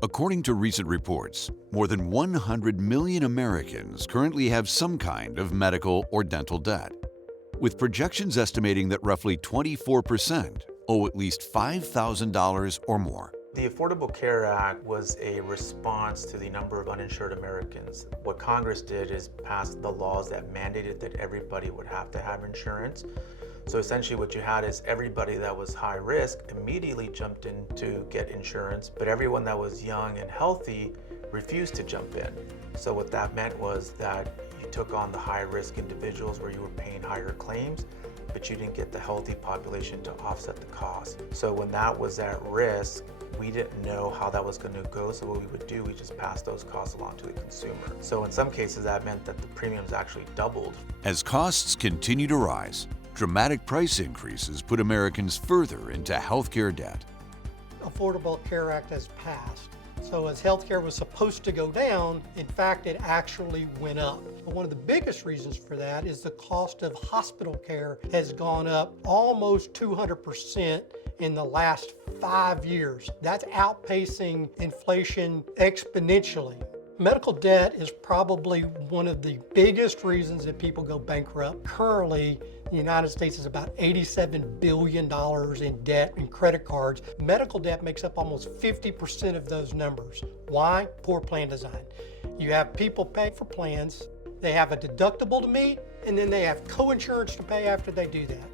According to recent reports, more than 100 million Americans currently have some kind of medical or dental debt, with projections estimating that roughly 24% owe at least $5,000 or more. The Affordable Care Act was a response to the number of uninsured Americans. What Congress did is pass the laws that mandated that everybody would have to have insurance. So essentially what you had is everybody that was high risk immediately jumped in to get insurance, but everyone that was young and healthy refused to jump in. So what that meant was that you took on the high risk individuals where you were paying higher claims, but you didn't get the healthy population to offset the cost. So when that was at risk, we didn't know how that was going to go, so what we would do, we just passed those costs along to the consumer. So in some cases, that meant that the premiums actually doubled. As costs continue to rise, dramatic price increases put Americans further into healthcare debt. Affordable Care Act has passed. So as healthcare was supposed to go down, in fact, it actually went up. But one of the biggest reasons for that is the cost of hospital care has gone up almost 200% in the last 5 years. That's outpacing inflation exponentially. Medical debt is probably one of the biggest reasons that people go bankrupt. Currently, the United States is about $87 billion in debt and credit cards. Medical debt makes up almost 50% of those numbers. Why? Poor plan design. You have people pay for plans, they have a deductible to meet, and then they have co-insurance to pay after they do that.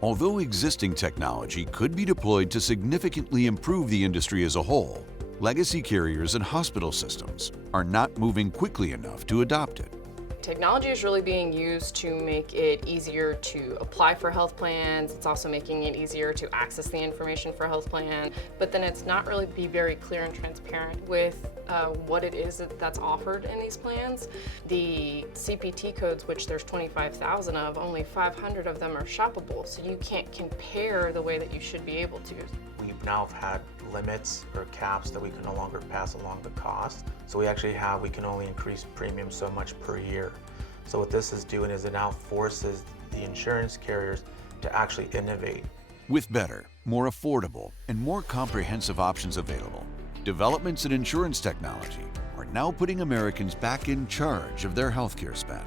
Although existing technology could be deployed to significantly improve the industry as a whole, legacy carriers and hospital systems are not moving quickly enough to adopt it. Technology is really being used to make it easier to apply for health plans. It's also making it easier to access the information for health plan, but then it's not really be very clear and transparent with what it is that's offered in these plans. The CPT codes, which there's 25,000 of, only 500 of them are shoppable, so you can't compare the way that you should be able to. We now have had limits or caps that we can no longer pass along the cost. So we can only increase premium so much per year. So what this is doing is it now forces the insurance carriers to actually innovate. With better, more affordable, and more comprehensive options available, developments in insurance technology are now putting Americans back in charge of their healthcare spend.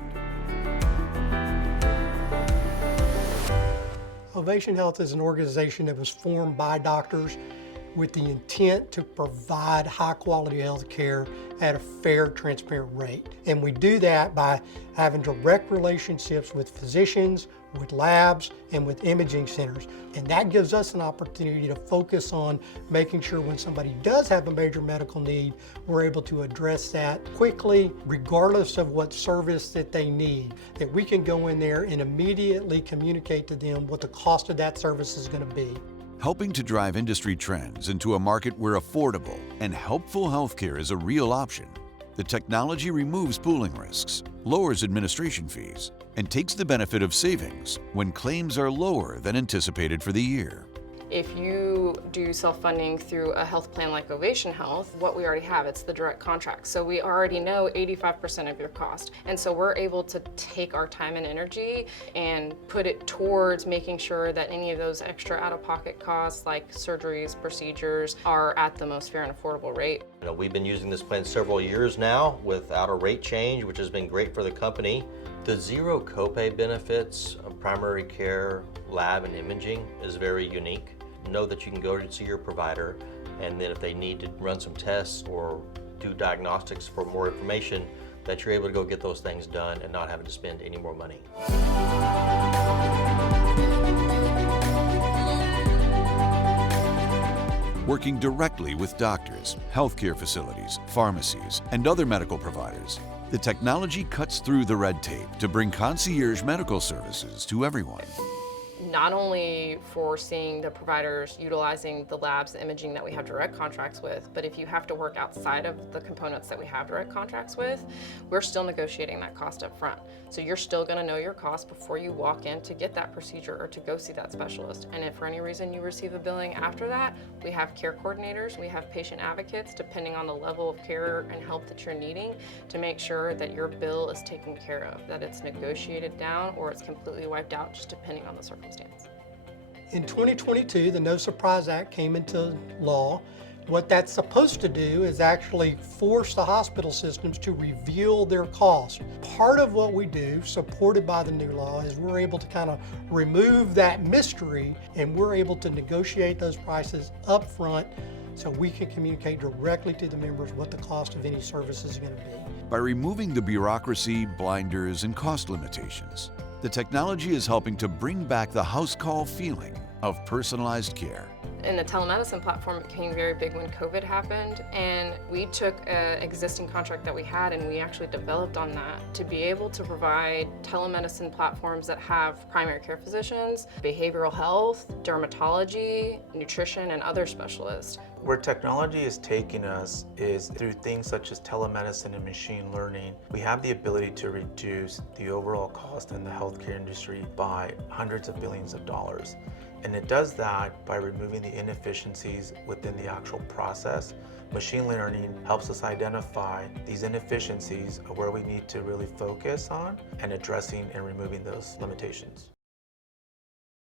Ovation Health is an organization that was formed by doctors with the intent to provide high-quality health care at a fair, transparent rate. And we do that by having direct relationships with physicians, with labs, and with imaging centers. And that gives us an opportunity to focus on making sure when somebody does have a major medical need, we're able to address that quickly, regardless of what service that they need. That we can go in there and immediately communicate to them what the cost of that service is going to be. Helping to drive industry trends into a market where affordable and helpful healthcare is a real option, the technology removes pooling risks, lowers administration fees, and takes the benefit of savings when claims are lower than anticipated for the year. If you do self-funding through a health plan like Ovation Health, what we already have, it's the direct contract. So we already know 85% of your cost. And so we're able to take our time and energy and put it towards making sure that any of those extra out-of-pocket costs like surgeries, procedures are at the most fair and affordable rate. We've been using this plan several years now without a rate change, which has been great for the company. The zero copay benefits of primary care, lab, and imaging is very unique. Know that you can go to see your provider, and then if they need to run some tests or do diagnostics for more information, that you're able to go get those things done and not having to spend any more money. Working directly with doctors, healthcare facilities, pharmacies, and other medical providers, the technology cuts through the red tape to bring concierge medical services to everyone. Not only for seeing the providers utilizing the labs, the imaging that we have direct contracts with, but if you have to work outside of the components that we have direct contracts with, we're still negotiating that cost up front. So you're still going to know your cost before you walk in to get that procedure or to go see that specialist. And if for any reason you receive a billing after that, we have care coordinators, we have patient advocates, depending on the level of care and help that you're needing, to make sure that your bill is taken care of, that it's negotiated down or it's completely wiped out, just depending on the circumstance. In 2022, the No Surprise Act came into law What that's supposed to do is actually force the hospital systems to reveal their costs. Part of what we do, supported by the new law, is we're able to kind of remove that mystery, and we're able to negotiate those prices up front so we can communicate directly to the members what the cost of any service is going to be. By removing the bureaucracy, blinders, and cost limitations, the technology is helping to bring back the house call feeling of personalized care. And the telemedicine platform became very big when COVID happened, and we took an existing contract that we had and we actually developed on that to be able to provide telemedicine platforms that have primary care physicians, behavioral health, dermatology, nutrition, and other specialists. Where technology is taking us is through things such as telemedicine and machine learning. We have the ability to reduce the overall cost in the healthcare industry by hundreds of billions of dollars. And it does that by removing the inefficiencies within the actual process. Machine learning helps us identify these inefficiencies of where we need to really focus on and addressing and removing those limitations.